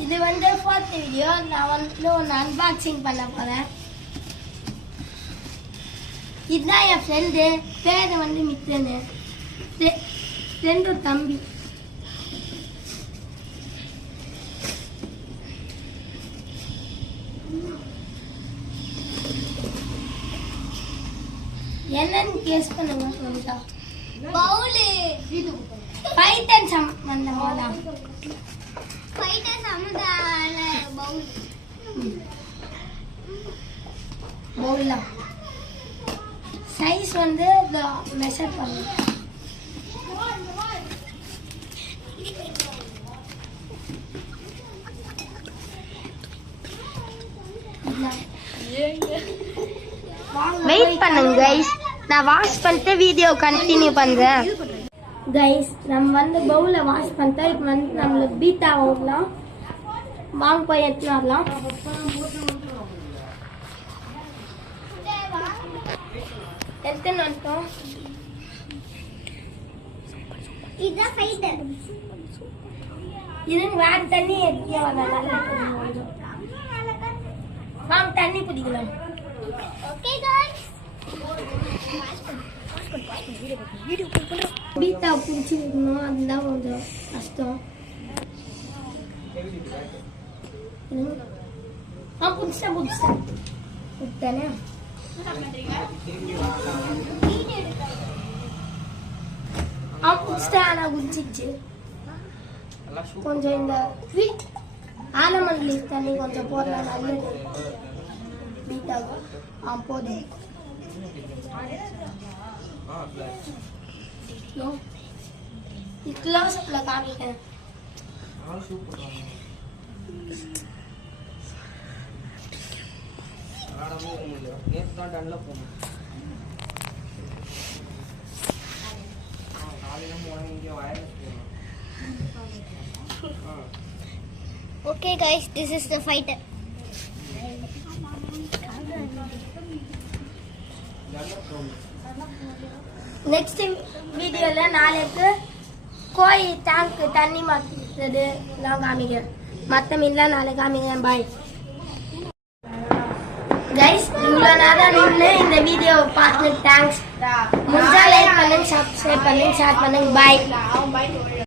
இது வந்து fourth video. நான் வந்து ஒன்று அன்பாக்சிங் பண்ண போகிறேன். இதுதான் என் ஃப்ரெண்டு. பேர் வந்து மித்தனு. ஃப்ரெண்டு தம்பி. என்னன்னு கேஸ் பண்ணுங்க சொல்லிட்டா. பவுலு பைட்டன் சம்பந்தமாடா. பைட்டன் சம்பந்தான பவுல். பவுலா சைஸ் வந்து மெஷர் பண்ணு. வெயிட் பண்ணுங்க கைஸ், நான் வாஷ் பண்ணிட்டு வீடியோ கண்டினியூ பண்றேன். கைஸ் நம்ம வந்து பவுல வாஷ் பண்ணிட்டா இப்போ வந்து நம்மளுக்கு பீட்டா வாங்கலாம். வாங்க போய் எடுத்துன்னு வரலாம். எடுத்துன்னு வந்துட்டோம். இதுதான் ஃபைட்டர். இது வேற தண்ணி எடுத்து வரலாம். வாங்க தண்ணி பிடிக்கலாம். ஓகே गाइस, பீட்டா பிடிச்சிருக்கணும். அதுதான் கொஞ்சம் கஷ்டம். புடிச்சிட்டேன் புடிச்சிட்டானே. புடிச்சிட்டேன். ஆனால் குடிச்சிச்சு. கொஞ்சம் இந்த ஆலமல்லி தண்ணி கொஞ்சம் போடலாம். நல்லது பீட்டாவுக்கு. போதும். க்ளோஸ்அப்ல காமிக்கிறேன். Okay guys, this is the fighter. Next வீடியோல நாளைக்கு கோழி டேங்க் தண்ணி மாற்றுறது நான் காமிக்கிறேன். மற்ற மீன்லாம் நாளைக்கு காமிக்கிறேன். பாய் கைஸ், இவ்வளோ நேரம் நின்று இந்த வீடியோவை பார்த்து தேங்க்ஸ். முடிஞ்சா லைக் பண்ணுங்க, சப்ஸ்கிரைப் பண்ணுங்க, ஷேர் பண்ணுங்க. பாய்.